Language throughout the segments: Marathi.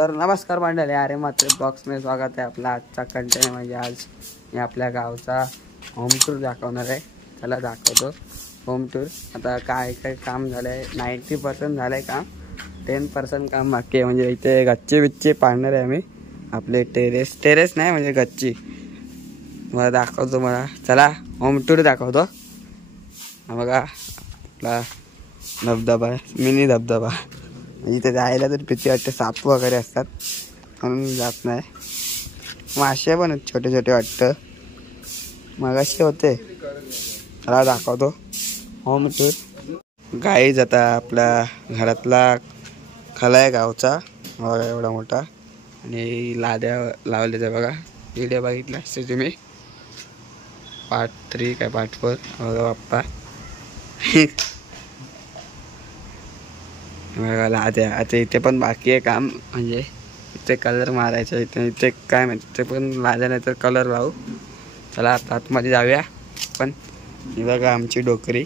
तर नमस्कार मंडळी, अरे मात्र बॉक्समध्ये स्वागत आहे आपला आजचा कंटेंट. म्हणजे आज मी आपल्या गावचा होम टूर दाखवणार आहे. त्याला दाखवतो होम टूर. आता काय काय काम झालं आहे, 90% झालं आहे काम, 10% काम बाकी आहे. म्हणजे इथे गच्ची बिच्ची पाडणार आहे आम्ही. आपले टेरेस नाही म्हणजे गच्ची. मला दाखवतो, मला चला होम टूर दाखवतो. बघा आपला धबधबा, मिनी धबधबा. इथे जायला तर भीती वाटते, साप वगैरे असतात म्हणून जात नाही. मासे पण छोटे छोटे वाटतं, मगाशी होते. मला दाखवतो होम टूर. गाई जाता आपल्या घरातला खला आहे गावचा, बघा एवढा मोठा. आणि लाद्या लावले बघा. व्हिडिओ बघितला असते तुम्ही, पार्ट 3 काय पार्ट 4. बघा बाप्पा लाद्या. आता इथे पण बाकी आहे काम, म्हणजे इथे कलर मारायचा. इथे काय माहिती, इथे पण लाद्या नाही तर कलर लावू. चला आता आतमध्ये जाऊया. पण ही बघा आमची डोकरी.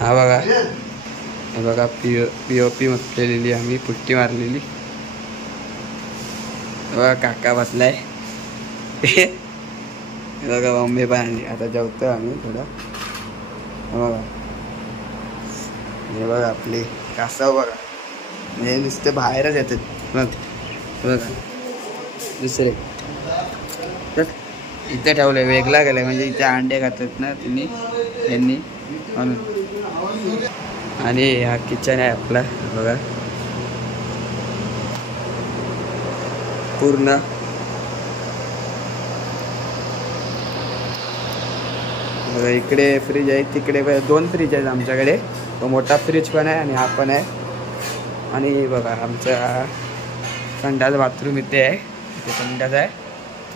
हा बघा, हे बघा पी.ओ.पी म्हटलेली आम्ही, पुट्टी मारलेली. बघा काका बसलाय हे बघा. बॉम्बे पण आता जेवतो आम्ही थोडं. बघा हे बघा आपली कासव बघा, हे नुसते बाहेरच येतात बघा. दुसरे तर इथे ठेवलंय, वेगळा गेलाय. म्हणजे इथे अंडे खातात ना त्यांनी म्हणून. आणि हा किचन आहे आपला बघा पूर्ण. बघा इकडे फ्रीज आहे, तिकडे 2 फ्रीज आहेत आमच्याकडे. तो मोठा फ्रीज पण आहे आणि हा पण आहे. आणि बघा आमचा संडास बाथरूम इथे आहे. इथे संडास आहे,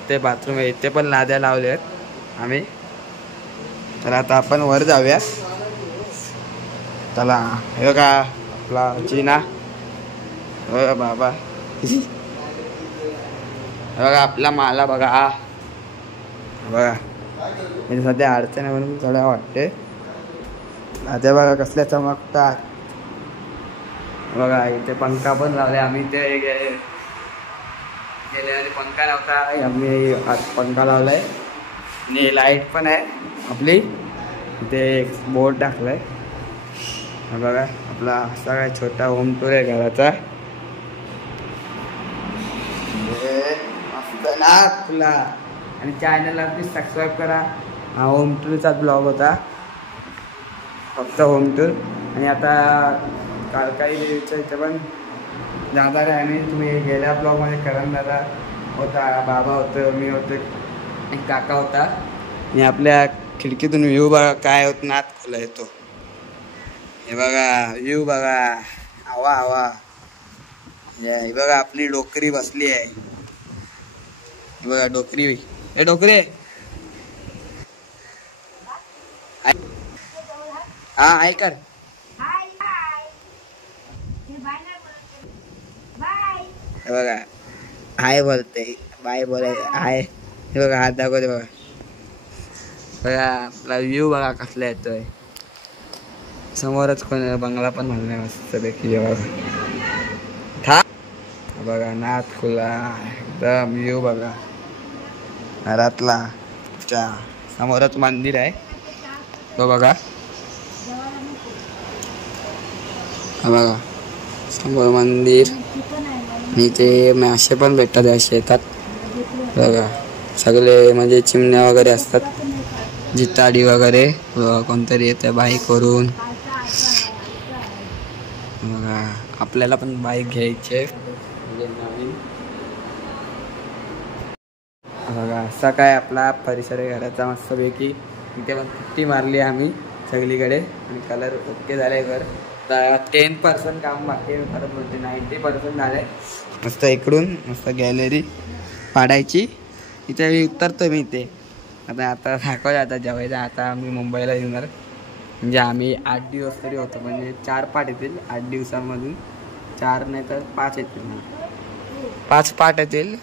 ते बाथरूम आहे. इथे पण लाद्या लावले आहेत आम्ही. तर आता आपण वर जाऊया. चला हे बघा आपला चिना. बघा बाबा हे बघा आपला माला बघा. हा बघा, म्हणजे सध्या अडचण आहे म्हणून थोडं वाटते. लाद्या बघा कसल्या चमकतात. बघा इथे पंखा पण लावले आम्ही. ते गेले आणि पंखा लावता आम्ही, पंखा लावलाय. आणि लाईट पण आहे आपली. इथे एक बोर्ड टाकलाय. बघा आपला असा काय छोटा होम टूर आहे घराचा. मस्त ना तुला. आणि चॅनलला प्लीज सबस्क्राईब करा. हा होम टूरचा ब्लॉग होता, फक्त होम टूर. आणि आता कालकाई देवीच्या इथे पण जाणार आहे आम्ही. तुम्ही गेल्या ब्लॉगमध्ये करण दादा होता, बाबा होतं, मी होते, एक काका होता. आणि आपल्या खिडकीतून व्ह्यू बघा काय होत, नात खुला येतो. हे बघा व्ह्यू बघा, हवा हवा. हे बघा आपली डोकरी बसली आहे. हे बघा डोकरी. हे डोकरे हा हाय कर. हे बघा हाय बोलते, बाय बोलाय हाय. हे बघा हात दाखवते बघा. बघा आपला व्ह्यू बघा कसला येतोय. समोरच कोण बंगला पण म्हणलाय मस्त पैकी. बघा बघा नाथ खुला एकदम. व्ह्यू बघा घरातला. समोरच मंदिर आहे तो बघा. बघा समोर मंदिर. आणि ते मासे पण भेटतात या शेतात बघा. सगळे म्हणजे चिमण्या वगैरे असतात, जिताडी वगैरे. कोणतरी येते बाईक वरून बघा. आपल्याला पण बाईक घ्यायची म्हणजे नवीन. बघा असा काय आपला परिसर आहे घराचा मस्तपैकी. इथे पण पुट्टी मारली आम्ही सगळीकडे आणि कलर ओके झाले. घर 10% काम बाकी आहे, परत बोलते 90% झाले. मस्त इकडून मस्त गॅलरी पाडायची. इथे उतरतो मी इथे. आता दाखवायचं आता जेवायचं. आता आम्ही मुंबईला येणार, म्हणजे आम्ही 8 दिवस तरी होतो. म्हणजे 4 पार्ट येतील 8 दिवसांमधून. 4 नाही तर 5 येतील, 5 पार्ट येतील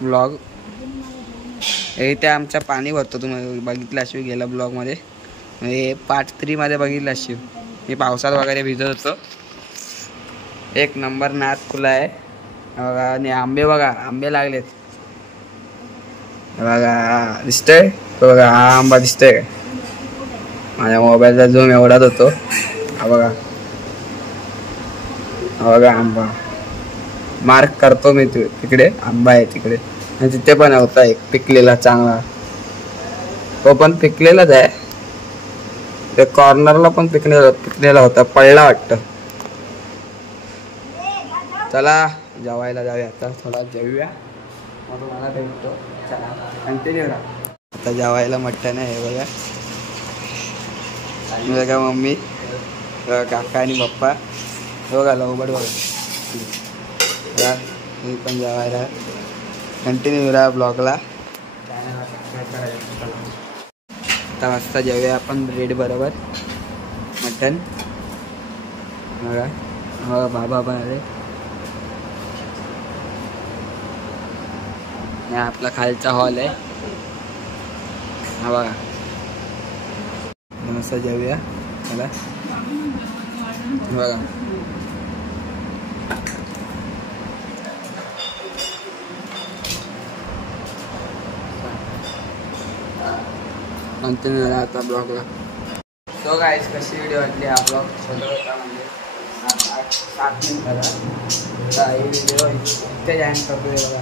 ब्लॉग. इथे आमचं पाणी भरतो, तुम्ही बघितलं असेल गेल्या ब्लॉगमध्ये. हे पार्ट 3 मध्ये बघितलं असेल. मी पावसात वगैरे भिजत होतो. एक नंबर नाद फुला आहे बघा. आणि आंबे बघा, आंबे लागलेत बघा. दिसतंय बघा, हा आंबा दिसतोय काय? माझ्या मोबाईलचा झूम एवढाच होतो. हा बघा, हा बघा आंबा. मार्क करतो मी तिकडे आंबा आहे तिकडे. आणि तिथे पण होता एक पिकलेला चांगला, तो पण पिकलेलाच आहे. ते कॉर्नरला पण पिकलेला होता, पडला वाटतं. चला जेवायला जाऊया आता. थोडा जेवूया मग मला भेटतो. चला कंटिन्यू राहा. आता जेवायला मटण आहे बघा. बघा मम्मी, बघा काका आणि पप्पा, बघा लवबड बघा. मी पण जेवायला. कंटिन्यू राहा ब्लॉगला. आता वाजता जेवूया आपण ब्रेड बरोबर मटण. बघा हो, बाबा पण आले. आपला खालचा हॉल आहे हा बघा. मस्त जेवूया मला बघा. कंटिन्यू राहा आता ब्लॉगला. सो गाईज, कशी व्हिडिओ वाटली? हा ब्लॉग छोटा होता, म्हणजे 7 मिनिटाचा. ही व्हिडिओ इथे जॉईन करतो बघा.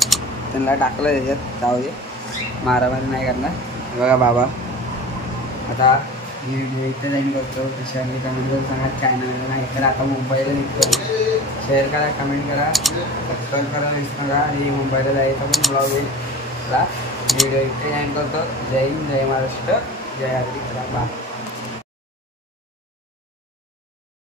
त्यांना टाकलं त्याच्यात, जाऊ दे, मारामारी नाही करणार. बघा बाबा, आता ही व्हिडिओ इथे जॉईन करतो. तशा मी कमेंट करून सांगा चॅनल नाही तर आता मुंबईला निघतो. शेअर करा, कमेंट करा, सबस्क्राईब करा विसरू नका. आणि मुंबईला जायचा पण ब्लॉग येईल. व्हिडिओ इथे जॉईन करतो. जय हिंद, जय महाराष्ट्र, जय हरी.